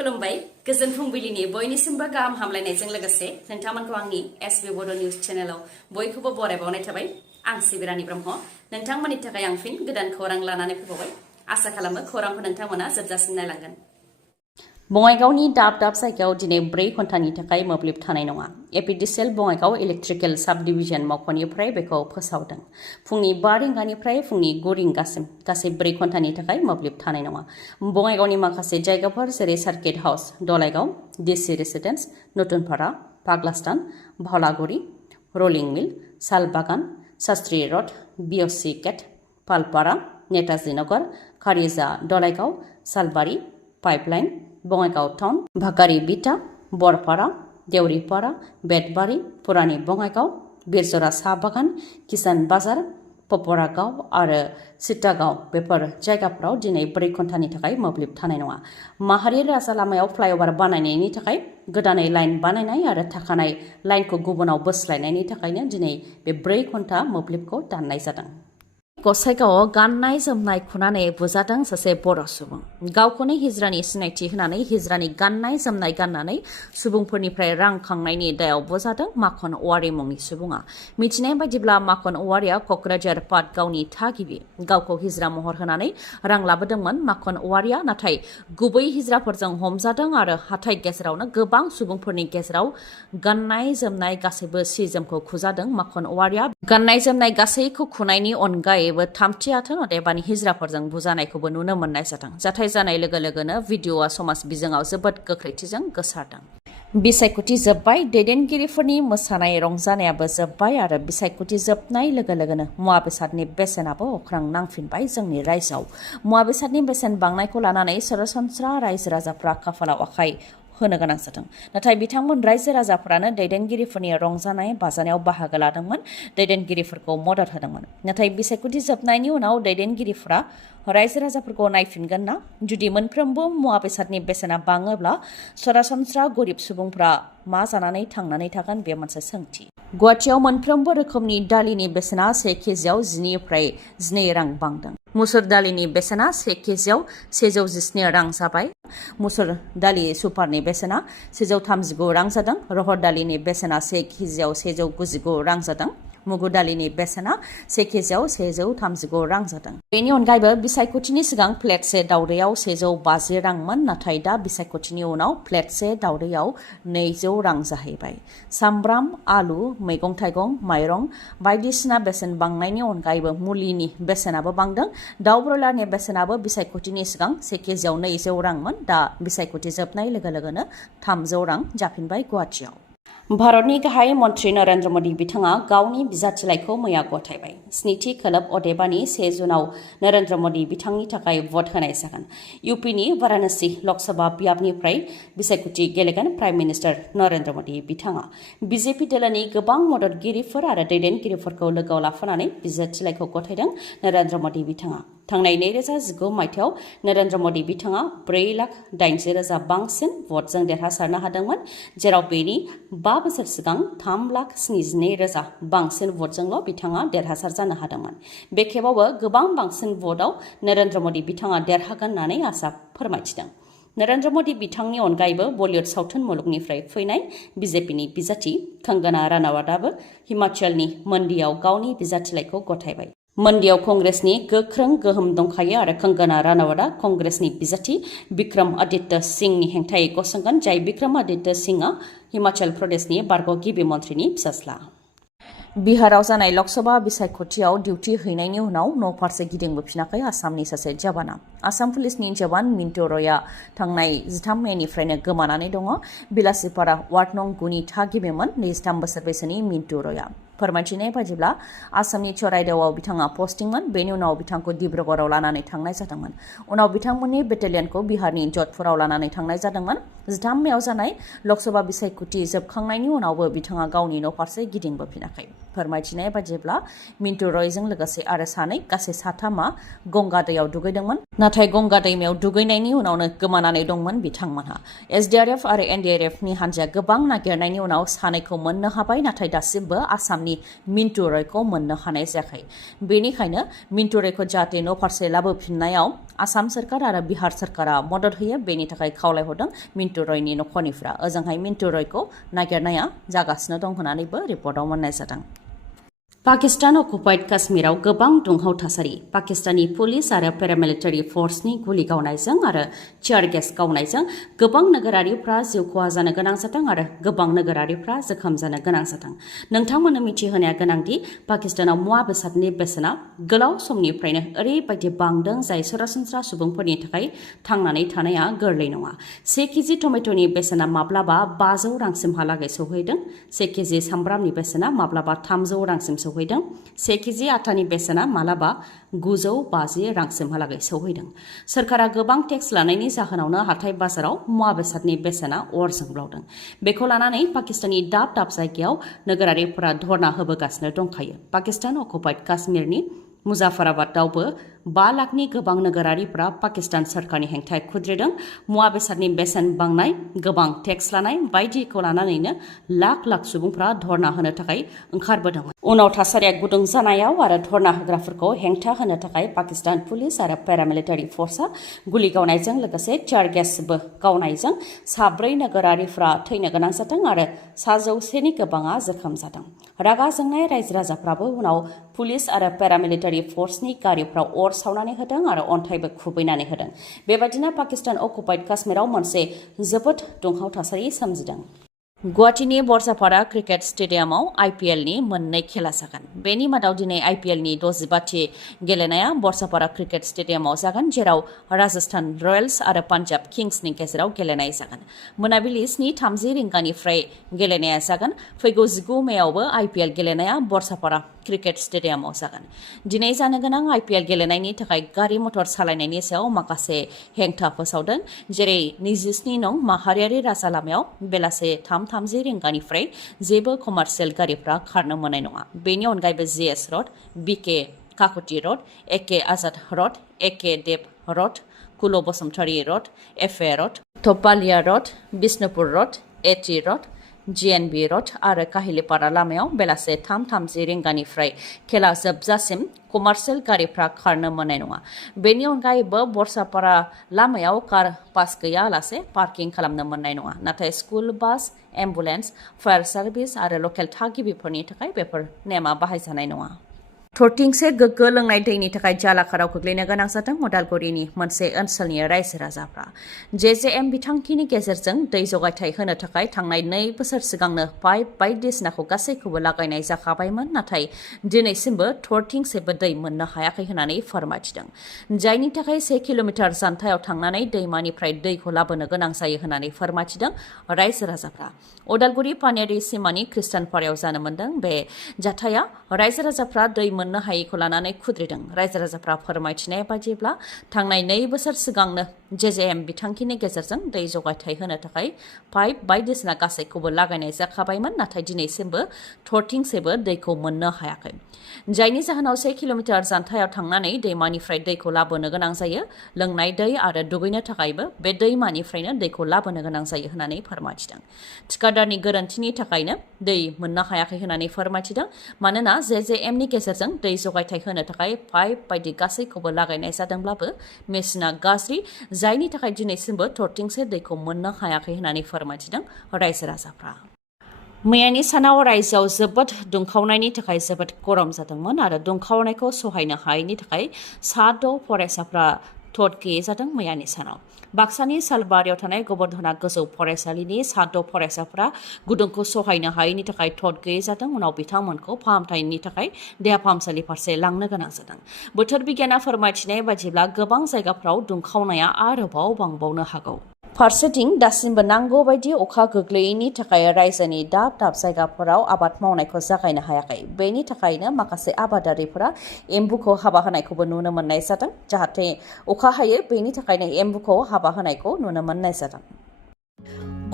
खुलुमबाय गोजोन फुंबिलिनि बयनिसिमबो गाहाम हामलायनायजों लोगोसे नोंथांमोनखौ आंनि एसबी बड' निउज चेनेलाव बयखौबो बरायबावनाय थाबाय आं सिबि रानी ब्रह्म नोंथांमोननि थाखाय आं फिन गोदान खौरां लानानै फैबावबाय आसा खालामो खौरांखौ नोंथांमोना जोबजासिम नायलांगोन बङाइगावनि दाब दाब जायगायाव दिनै 4 घन्टानि थाखाय मोब्लिब थानाय नङा एपिडिसिएल बङाइगाव इलेक्ट्रिकेल साब डिभिजन मावख'निफ्राय बेखौ फोसावदों फुंनि 5 रिंगानिफ्राय फुंनि 9 रिंगासिम गासै 4 घन्टानि थाखाय मोब्लिब थानाय नङा बङाइगावनि माखासे जायगाफोर जेरै circuit house Dalaigaon DC residence Natunpara Paglasthan Bhawlaguri rolling mill Salbagan Shastri road BOC gate Palpara Netaji Nagar Kharija Dalaigaon Salbari pipeline Bongaigaon town Bhagari Bita Borpara Deoripara Betbari Purani Bongaigaon Birjhora Saha Bagan किसान बाजार पपरागाव आरो सिटागाव बेफोर जायगाफोराव दिनै 4 घन्टानि थाखाय मोब्लिब थानाय नङा माहारि राजा लामायाव फ्लाइअभार बानायनायनि थाखाय गोदानै लाइन बानायनाय आरो थाखानाय लाइनखौ गुबुनाव बोस्लायनायनि थाखायनो दिनै बे 4 घन्टा मोब्लिबखौ दाननाय जादों गसाइगावआव गाननाय जोमनाय खुनानै बुजादों सासे बर' सुबुं गावखौनो हिजरानि सिनायथि होनानै हिजरानि गाननाय जोमनाय गाननानै सुबुंफोरनिफ्राय रां खांनायनि दायाव बुजादों माखन औवारि मुंनि सुबुङा मिथिनाय बायदिब्ला माखन औवारिया क'क्राझार पाटगावनि थागिबि गावखौ हिजरा महर होनानै रां लाबोदोंमोन माखन औवारिया नाथाय गुबै हिजराफोरजों हमजादों आरो हाथाय गेजेरावनो गोबां सुबुंफोरनि गेजेराव गाननाय जोमनाय गासैबो सि जोमखौ खुजादों माखन औवारिया गाननाय जोमनाय गासैखौ खुनायनि अनगायै थामथि आथोन अदेबानि हिजराफोरजों बुजानायखौबो नुनो मोननाय जादों जाथाय जानाय लोगो लोगोनो भिडिअआ समाज बिजोङाव जोबोद गोख्रैथिजों गोसारदों बिसायख'थि जोब्बाय दैदेनगिरिफोरनि मोसानाय रंजानायाबो जोब्बाय आरो बिसायख'थि जोबनाय लोगो लोगोनो मुवा बेसादनि बेसेनाबो अख्रां नांफिनबाय जोंनि रायजोआव मुवा बेसादनि बेसेन बांनायखौ लानानै सरासनस्रा रायजो राजाफ्रा खाफालाव आखाइ होनो गोनां जादों नाथाय बिथांमोन रायजो राजाफोरानो दैदेनगिरिफोरनि रंजानाय बाजानायाव बाहागो लादोंमोन दैदेनगिरिफोरखौ मदद होदोंमोन नाथाय बिसायख'थि जोबनायनि उनाव दैदेनगिरिफोरा रायजो राजाफोरखौ नायफिनगोन ना जुदि मोनफ्रोमबो मुवा बेसादनि बेसेना बाङोब्ला सरासनस्रा गरिब सुबुंफ्रा मा जानानै थांनानै थागोन बे मोनसे सोंथि गुवाहाटियाव मोनफ्रोमबो रोखोमनि दालिनि बेसेना 1 केजिआव 10 निफ्राय 12 रां बांदों मुसुर दालिनि बेसेना 1 केजिआव 117 रां जाबाय मुसुर दालि सुपारनि बेसेना 139 रां जादों रहर दालिनि बेसेना 1 केजिआव 199 रां जादों मुगु दालिनि बेसेना 1 केजिआव 139 रां जादों बेनि अनगायैबो बिसायख'थिनि सिगां प्लेटसे दावदैयाव 150 रांमोन नाथाय दा बिसायख'थिनि उनाव प्लेटसे दावदैयाव 200 रां जाहैबाय सामब्राम आलु मैगं थाइगं माइरं बायदिसिना बेसेन बांनायनि अनगायैबो मुलिनि बेसेनाबो बांदों दाउ ब्रयलारनि बेसेनाबो बिसायख'थिनि सिगां 1 केजिआव 200 रांमोन दा बिसायख'थि जोबनाय लोगो लोगोनो 300 रां जाफिनबाय गुवाहाटियाव भारतनि गाहाय मन्त्रि नरेन्द्र मदि बिथाङा गावनि बिजाथिलाइखौ मैया गथायबाय 7थि खोलोब अदेबानि 1 जुनाव नरेन्द्र मदि बिथांनि थाखाय भट होनाय जागोन इउपिनि वाराणसि लकसभा बियाबनिफ्राय बिसायख'थि गेलेगोन प्राइम मिनिस्टार नरेन्द्र मदि बिथाङा बिजेपि दोलोनि गोबां मददगिरिफोर आरो दैदेनगिरिफोरखौ लोगोआव लाफानानै बिजाथिलाइखौ गथायदों नरेन्द्र मदि बिथाङा थांनाय 2019 मायथाइयाव नरेन्द्र मदि बिथाङा 4,80,000 बांसिन भटजों देरहासारनो हादोंमोन जेराव बेनि 5 बोसोर सिगां 3,72,000 बांसिन भटजोंल' बिथाङा देरहासार जानो हादोंमोन बे खेबावबो गोबां बांसिन भटआव नरेन्द्र मदि बिथाङा देरहागोन होननानै आसा फोरमायथिदों नरेन्द्र मदि बिथांनि अनगायैबो बलिउड सावथुन मुलुगनिफ्राय फैनाय बिजेपिनि बिजाथि कंगना रानावतआबो हिमाचलनि मन्डियाव गावनि बिजाथिलाइखौ गथायबाय मन्डियाव कंग्रेसनि गोख्रों गोहोम दंखायो आरो कंगना रानावतआ कंग्रेसनि बिजाथि बिक्रम आदित्य सिंहनि हेंथायै गसंगोन जाय बिक्रम आदित्य सिंहआ हिमाचल प्रदेशनि बारग' गिबि मन्थ्रिनि फिसाज्ला बिहाराव जानाय लकसभा बिसायख'थियाव डिउटि हैनायनि उनाव न'फारसे गिदिंबोफिनाखै आसामनि सासे जवाना आसाम पुलिसनि जवान मिन्टु रयआ थांनाय 13 मेनिफ्रायनो गोमानानै दङ बिलासिपारा वार्ड नं 9 नि थागिबिमोन 23 बोसोर बैसोनि मिन्टु रयआ फोरमायथिनाय बायदिब्ला आसामनि चराइदेवआव बिथाङा पस्टिंमोन बेनि उनाव बिथांखौ डिब्रुगड़आव लानानै थांनाय जादोंमोन उनाव बिथांमोननि बेटेलियनखौ बिहारनि जधपुराव लानानै थांनाय जादोंमोन 13 मेआव जानाय लकसभा बिसायख'थि जोबखांनायनि उनावबो बिथाङा गावनि न'फारसे गिदिंबोफिनाखै फोरमायथिनाय बायदिब्ला मिन्टु रयजों लोगोसे आरो सानै गासै 3 गंगा दैयाव दुगैदोंमोन नाथाय गंगा दैमायाव दुगैनायनि उनावनो गोमानानै दंमोन बिथांमोनहा एसडिआरएफ आरो एनडिआरएफनि हान्जाया गोबां नागिरनायनि उनाव सानैखौ मोननो हाबाय नाथाय दासिमबो आसामनि बिफाननि मिन्टु रयखौ मोननो हानाय जायाखै। बेनिखायनो मिन्टु रयखौ जाहाथे न' फारसे लाबोफिननायाव आसाम सोरखार आरो बिहार सोरखारा मदद होयो बेनि थाखाय खावलायहरदों मिन्टु रयनि नखरनिफ्रा। ओजोंहाय मिन्टु रयखौ नागिरनाया जागासिनो दं होननानैबो रिपर्टआव मोननाय जादों। पाकिस्तान अकुपाइड काश्मीराव गोबां दुंहाव थासारि। पाकिस्तानी पुलिस आरो पेरामिलिटारि फर्सनि गुलि गावनायजों आरो टियार गेस गावनायजों गोबां नोगोरारिफ्रा जिउ खहा जानो गोनां जादों आरो गोबां नोगोरारिफ्रा जोखोम जानो गोनां जादों। नोंथांमोननो मिथिहोनाया गोनांदि पाकिस्तानाव मुवा बेसादनि बेसेना गोलाव समनिफ्रायनो ओरैबायदि बांदों जाय सरासनस्रा सुबुंफोरनि थाखाय थांनानै थानाया गोरलै नङा। 1 केजि टमेट'नि बेसेना माब्लाबा 500 रांसिमहालागै सौहैदों। 1 केजि सामब्रामनि बेसेना माब्लाबा 300 रांसिम सौहैदों। 1 केजि आटानि बेसेना मालाबा 950 रांसिमहालागै सौहैदों। सोरखारा गोबां टेक्स लानायनि जाहोनावनो हाथाय बाजाराव मुवा बेसादनि बेसेना अर जोंब्लावदों। बेखौ लानानै पाकिस्ताननि दाब दाब जायगायाव नोगोरारिफोरा धर्ना होबोगासिनो दंखायो। पाकिस्तान अकुपाइड काश्मीरनि मुजाफराबादावबो 5 लाखनि गोबां नोगोरारिफोरा पाकिस्तान सोरखारनि हेंथायै खुद्रिदों। मुवा बेसादनि बेसेन बांनाय, गोबां टेक्स लानाय बायदिखौ लानानैनो लाख लाख सुबुंफोरा धर्ना होनो थाखाय ओंखारबोदोंमोन। उनाव थासारिया गुदुं जानायाव आरो धर्ना होग्राफोरखौ हेंथा होनो थाखाय पाकिस्तान पुलिस आरो पेरामिलिटारि फर्सआ गुलि गावनायजों लोगोसे टियार गेसबो गावनायजों 4 नोगोरारिफ्रा थैनो गोनां जादों आरो 100नि गोबाङा जोखोम जादों। रागा जोंनाय रायजो राजाफ्राबो उनाव पुलिस आरो पेरामिलिटारि फर्सनि गारिफ्राव अर सावनानै होदों आरो अन्थाइबो खुबैनानै होदों। बेबायदिनो पाकिस्तान अकुपाइड काश्मीराव मोनसे जोबोद दुंहाव थासारि सोमजिदों। गुवाहाटीनि बरसापारा क्रिकेट स्टेडियामाव आइपिएलनि 2 खेला जागोन। बेनि मादाव दिनै आइपिएलनि 65थि गेलेनाया बरसापारा क्रिकेट स्टेडियामाव जागोन, जेराव राजस्थान रयेल्स आरो पान्जाब किंसनि गेजेराव गेलेनाय जागोन। मोनाबिलि 7:30 रिंगानिफ्राय गेलेनाया जागोन। फैगौ 19 मेआवबो आइपिएल गेलेनाया बरसापारा क्रिकेट स्टेडियामाव जागोन। दिनै जानो गोनां आइपिएल गेलेनायनि थाखाय गारि मटर सालायनायनि सायाव माखासे हेंथा फोसावदों, जेरै 27 नं माहारियारि राजा लामायाव बेलासे 3:30 रिंगानिफ्राय जेबो कमार्शियेल गारिफ्रा खारनो मोननाय नङा। बेनि अनगायैबो जिएस रड, बिके काकुति रड, एके आजाद रड, एके देब रड, कुल बसुमतारी रड, एफए रड, थपालिया रड, बिष्णुपुर रड, एटी रड, जिएनबी रड आरो काहिलिपारा लामायाव बेलासे 3:30 रिंगानिफ्राय खेला जोबजासिम कमार्शियेल गारिफ्रा खारनो मोननाय नङा। बेनि अनगायैबो बरसापारा लामायाव कार पास गैयालासे पार्किं खालामनो मोननाय नङा। नाथाय school bus, ambulance, fire service आरो लकेल थागिबिफोरनि थाखाय बेफोर नेमा बाहायजानाय नङा। थरथिंसे गोग्गो लोंनाय दैनि थाखाय जालाखाराव गोग्लैनो गोनां जादों उदालगुरिनि मोनसे ओनसोलनि रायजो राजाफ्रा। जेजेएम बिथांखिनि गेजेरजों दै जगायथाय होनो थाखाय थांनाय 2 बोसोर सिगांनो पाइप बायदिसिनाखौ गासैखौबो लागायनाय जाखाबायमोन, नाथाय दिनैसिमबो थरथिंसेबो दै मोननो हायाखै होननानै फोरमायथिदों। जायनि थाखाय 1 किल'मिटार जानथायाव थांनानै दैमानिफ्राय दैखौ लाबोनो गोनां जायो होननानै फोरमायथिदों रायजो राजाफ्रा। उदालगुरि पानेरि सिमानि ख्रिस्टानपारायाव जानो मोन्दों। बे जाथाया रायजो राजाफ्रा दै मोननो हायैखौ लानानै खुद्रिदों। रायजो राजाफ्रा फोरमायथिनाय बायदिब्ला थांनाय 2 बोसोर सिगांनो जेजेएम बिथांखिनि गेजेरजों दै जगायथाय होनो थाखाय पाइप बायदिसिना गासैखौबो लागायनाय जाखाबायमोन, नाथाय दिनैसिमबो थरथिंसेबो दैखौ मोननो हायाखै। जायनि जाहोनाव 1 किल'मिटार जानथायाव थांनानै दैमानिफ्राय दैखौ लाबोनो गोनां जायो। लोंनाय दै आरो दुगैनो थाखायबो बे दैमानिफ्रायनो दैखौ लाबोनो गोनां जायो होननानै फोरमायथिदों। थिकादारनि गोरोन्थिनि थाखायनो दै मोननो हायाखै होननानै फोरमायथिदों। मानोना जेजेएमनि गेजेरजों दै जगायथाय होनो थाखाय पाइप बायदि गासैखौबो लागायनाय जादोंब्लाबो मेसिना गाज्रि, जायनि थाखाय दिनैसिमबो थरथिंसे दैखौ मोननो हायाखै होननानै फोरमायथिदों रायजो राजाफ्रा। मैयानि सानाव रायजोआव जोबोद दुंखावनायनि थाखाय जोबोद गरम जादोंमोन आरो दुंखावनायखौ सहायनो हायैनि थाखाय 6 फरायसाफ्रा थद गैयै जादों। मैयानि सानाव बाक्सानि सालबारियाव थानाय गबर्धना गोजौ फरायसालिनि 6 फरायसाफ्रा गुदुंखौ सहायनो हायैनि थाखाय थद गैयै जादों। उनाव बिथांमोनखौ फाहामथायनि थाखाय देहा फाहामसालि फारसे लांनो गोनां जादों। बोथोर बिगियाना फोरमायथिनाय बायदिब्ला गोबां जायगाफ्राव दुंखावनाया आरोबाव बांबावनो हागौ। फारसेथिं दासिमबो नांगौ बायदि अखा गोग्लैयैनि थाखाय रायजोनि दाब दाब जायगाफोराव आबाद मावनायखौ जागायनो हायाखै। बेनि थाखायनो माखासे आबादारिफोरा एम्बुखौ हाबा होनायखौबो नुनो मोननाय जादों। जाहाथे अखा हायो बेनि थाखायनो एम्बुखौ हाबा होनायखौ नुनो मोननाय जादों।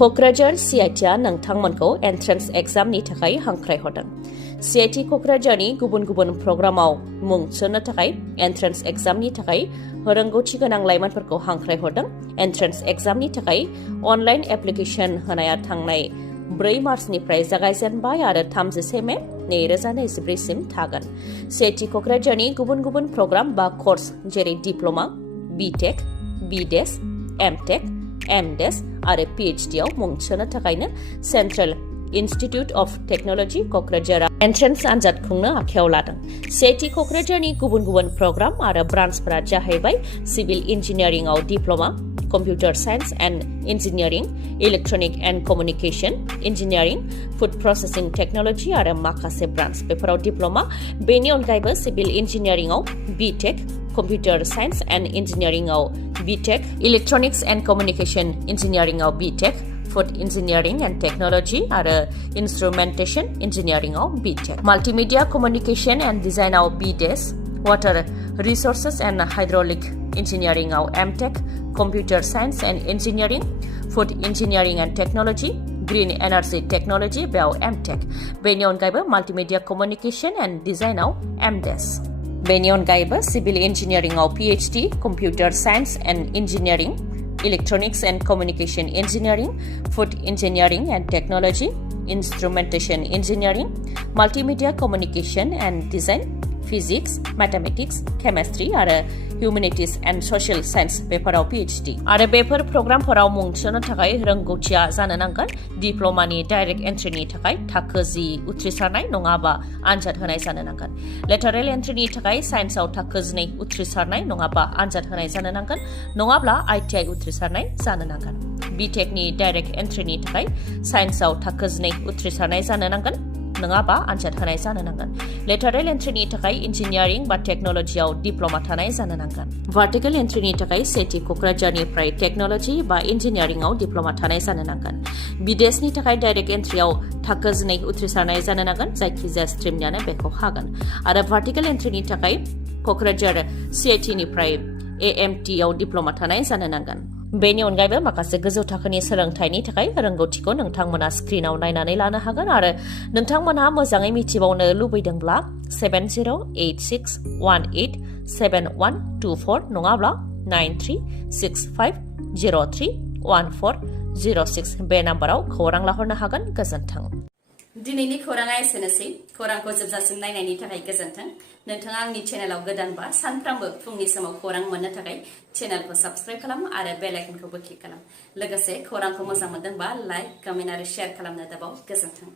क'क्राझार सिआइटिआ नोंथांमोनखौ एन्ट्रेन्स एग्जामनि थाखाय हांख्रायहरदों। सिआइटि क'क्राझारनि गुबुन गुबुन प्रग्रामाव मुं थिसननो थाखाय एन्ट्रेन्स एग्जामनि थाखाय रोंगौथि गोनां लाइमोनफोरखौ हांख्रायहरदों। एन्ट्रेन्स एग्जामनि थाखाय अनलाइन एप्लिकेसन होनाया थांनाय 4 मार्चनिफ्राय जागायजेनबाय आरो 31 मे 2024 सिम थागोन। सेथि क'क्राझारनि गुबुन गुबुन प्रग्राम बा कर्स जेरै diploma, BTech, BDes, MTech, MDes आरो PhD आव मुं थिसननो थाखायनो सेन्ट्रेल इन्स्टिट्युट अफ टेक्न'लजि क'क्राझारआ एन्ट्रेन्स आनजाद खुंनो आखायाव लादों। सेथि क'क्राझारनि गुबुन गुबुन प्रग्राम आरो ब्रान्चफोरा जाहैबाय सिभिल इन्जिनियारिंआव diploma, computer science and engineering, electronic and communication engineering, food processing technology आरो माखासे ब्रान्च बेफोराव डिप्ल'मा। बेनि अनगायैबो सिभिल इन्जिनियारिंआव BTech, कम्पिउटार साइन्स एन्ड इन्जिनियारिंआव BTech, इलेक्ट्रनिक्स एन्ड कमिउनिकेशन इन्जिनियारिंआव BTech, food engineering and technology आरो इन्स्ट्रुमेन्टेशन इन्जिनियारिंआव BTech, माल्टिमिडिया कमिउनिकेशन एन्ड डिजाइनआव BDes, water resources and hydraulic इन्जिनियारिंआव MTech, computer science and engineering, food engineering and technology, green energy technology बेयाव MTech। बेनि अनगायैबो multimedia communication and डिजाइनआव MDes। बेनि अनगायैबो सिभिल इन्जिनियारिंआव PhD, computer science and engineering, electronics and communication engineering, food engineering and technology, instrumentation engineering, multimedia communication and design, physics, mathematics, chemistry आरो humanities and social science बेफोराव PhD आरो बेफोर प्रग्रामफोराव मुं थिसननो थाखाय रोंगौथिया जानो नांगोन। डिप्ल'मानि डाइरेक्ट एन्ट्रिनि थाखाय थाखो 10 उथ्रिसारनाय नङाबा आनजाद होनाय जानो नांगोन। लेटारेल एन्ट्रिनि थाखाय साइन्सआव थाखो 12 उथ्रिसारनाय नङाबा आनजाद होनाय जानो नांगोन, नङाब्ला ITI उथ्रिसारनाय जानो नांगोन। BTechनि डाइरेक्ट एन्ट्रिनि थाखाय साइन्सआव थाखो 12 उथ्रिसारनाय जानो नांगोन, नङाबा आनजाद होनाय जानो नांगोन। लेटारेल एन्ट्रिनि थाखाय इन्जिनियारिं बा टेक्न'लजियाव डिप्ल'मा थानाय जानो नांगोन। भार्टिकेल एन्ट्रिनि थाखाय सेथि क'क्राझारनिफ्राय टेक्न'लजि बा इन्जिनियारिंआव डिप्ल'मा थानाय जानो नांगोन। BDesनि थाखाय डाइरेक्ट एन्ट्रियाव थाखो 12 उथ्रिसारनाय जानो नांगोन, जायखिजाया स्ट्रिमनियानो बेखौ हागोन। आरो भार्टिकेल एन्ट्रिनि थाखाय क'क्राझार CITनिफ्राय AMT आव डिप्ल'मा थानाय जानो नांगोन। बेनि अनगायैबो माखासे गोजौ थाखोनि सोलोंथाइनि थाखाय रोंगौथिखौ नोंथांमोना स्क्रिनाव नायनानै लानो हागोन आरो नोंथांमोनहा मोजाङै मिथिबावनो लुबैदोंब्ला 7086187124 नङाब्ला 9365031406 बे नाम्बाराव खौरां लाहरनो हागोन। गोजोन्थों। दिनैनि खौराङा एसेनोसै। खौरांखौ जोबजासिम नायनायनि थाखाय गोजोन्थों। नोंथाङा आंनि चेनेलाव गोदानबा सानफ्रामबो फुंनि समाव खौरां मोननो थाखाय चेनेलखौ साबस्क्राइब खालाम आरो बेल आइकनखौबो क्लिक खालाम। लोगोसे खौरांखौ मोजां मोनदोंबा लाइक, कमेन्ट आरो शेयार खालामनो दाबाव। गोजोन्थों।